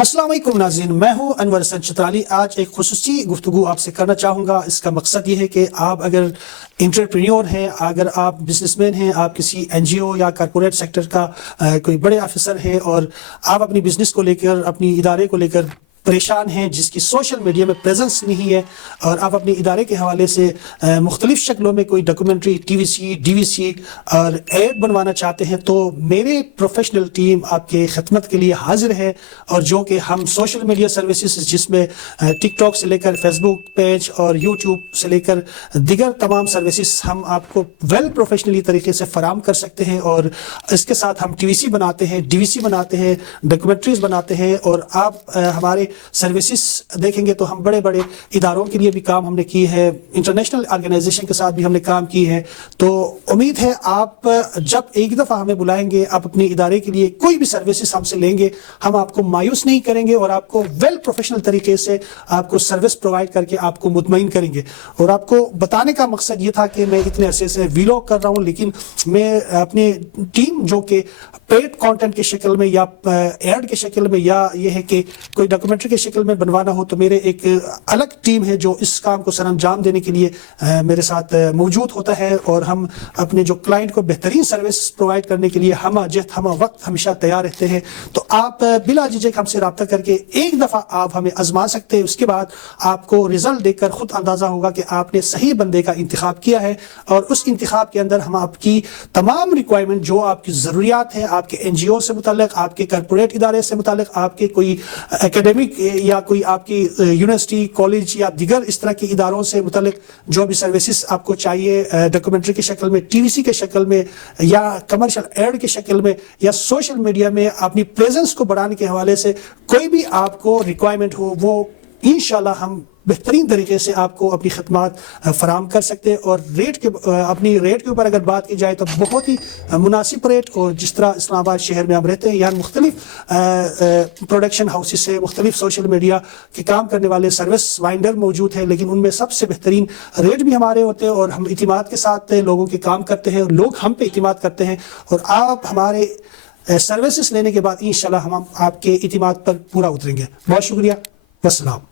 السلام علیکم ناظرین، میں ہوں انور حسن چترالی۔ آج ایک خصوصی گفتگو آپ سے کرنا چاہوں گا۔ اس کا مقصد یہ ہے کہ آپ اگر انٹرپرینیور ہیں، اگر آپ بزنس مین ہیں، آپ کسی این جی او یا کارپوریٹ سیکٹر کا کوئی بڑے آفیسر ہیں اور آپ اپنی بزنس کو لے کر، اپنی ادارے کو لے کر پریشان ہیں، جس کی سوشل میڈیا میں پریزنس نہیں ہے، اور آپ اپنے ادارے کے حوالے سے مختلف شکلوں میں کوئی ڈاکومنٹری، ٹی وی سی، ڈی وی سی اور ایڈ بنوانا چاہتے ہیں، تو میرے پروفیشنل ٹیم آپ کے خدمت کے لیے حاضر ہے۔ اور جو کہ ہم سوشل میڈیا سروسز، جس میں ٹک ٹاک سے لے کر فیس بک پیج اور یوٹیوب سے لے کر دیگر تمام سروسز ہم آپ کو پروفیشنلی طریقے سے فراہم کر سکتے ہیں۔ اور اس کے ساتھ ہم ٹی وی سی بناتے ہیں، ڈی وی سی بناتے ہیں، ڈاکومنٹریز بناتے ہیں، اور آپ ہمارے سروسز دیکھیں گے تو ہم بڑے بڑے اداروں کے لیے بھی کام ہم نے کی ہے، انٹرنیشنل آرگنائزیشن کے ساتھ بھی ہم نے کام کی ہے۔ تو امید ہے آپ جب ایک دفعہ ہمیں بلائیں گے، آپ اپنے ادارے کے لیے کوئی بھی سروسز ہم سے لیں گے، ہم آپ کو مایوس نہیں کریں گے اور آپ کو پروفیشنل طریقے سے آپ کو سروس پرووائڈ کر کے آپ کو مطمئن کریں گے۔ اور آپ کو بتانے کا مقصد یہ تھا کہ میں اتنے عرصے سے ویلاگ کر رہا ہوں، لیکن میں اپنی ٹیم جو کہ پیڈ کانٹینٹ کی شکل میں یا ایڈ کی شکل میں یا یہ ہے کہ کوئی ڈاکومنٹری کی شکل میں بنوانا ہو، تو میرے ایک الگ ٹیم ہے جو اس کام کو سر انجام دینے کے لیے میرے ساتھ موجود ہوتا ہے، اور ہم اپنے جو کلائنٹ کو بہترین سروس پرووائڈ کرنے کے لیے ہم جہد ہم وقت ہمیشہ تیار رہتے ہیں۔ تو آپ بلا جھجک ہم سے رابطہ کر کے ایک دفعہ آپ ہمیں آزما سکتے ہیں، اس کے بعد آپ کو رزلٹ دیکھ کر خود اندازہ ہوگا کہ آپ نے صحیح بندے کا انتخاب کیا ہے، اور اس انتخاب کے اندر ہم آپ کی تمام ریکوائرمنٹ، جو آپ کی ضروریات ہیں، آپ کے این جی او سے متعلق، آپ کے کارپوریٹ ادارے سے متعلق، آپ کے کوئی اکیڈمک یا کوئی آپ کی یونیورسٹی، کالج یا دیگر اس طرح کے اداروں سے متعلق جو بھی سروسز آپ کو چاہیے، ڈاکومنٹری کی شکل میں، ٹی وی سی کے شکل میں، یا کمرشل ایڈ کی شکل میں، یا سوشل میڈیا میں اپنی پریزنس کو بڑھانے کے حوالے سے کوئی بھی آپ کو ریکوائرمنٹ ہو، وہ انشاءاللہ ہم بہترین طریقے سے آپ کو اپنی خدمات فراہم کر سکتے ہیں۔ اور اپنی ریٹ کے اوپر اگر بات کی جائے تو بہت ہی مناسب ریٹ، اور جس طرح اسلام آباد شہر میں ہم رہتے ہیں، یہاں مختلف پروڈکشن ہاؤسز سے، مختلف سوشل میڈیا کے کام کرنے والے سروس وائنڈر موجود ہیں، لیکن ان میں سب سے بہترین ریٹ بھی ہمارے ہوتے ہیں، اور ہم اعتماد کے ساتھ لوگوں کے کام کرتے ہیں، اور لوگ ہم پہ اعتماد کرتے ہیں، اور آپ ہمارے سروسز لینے کے بعد انشاءاللہ ہم آپ کے اعتماد پر پورا اتریں گے۔ بہت شکریہ، والسلام۔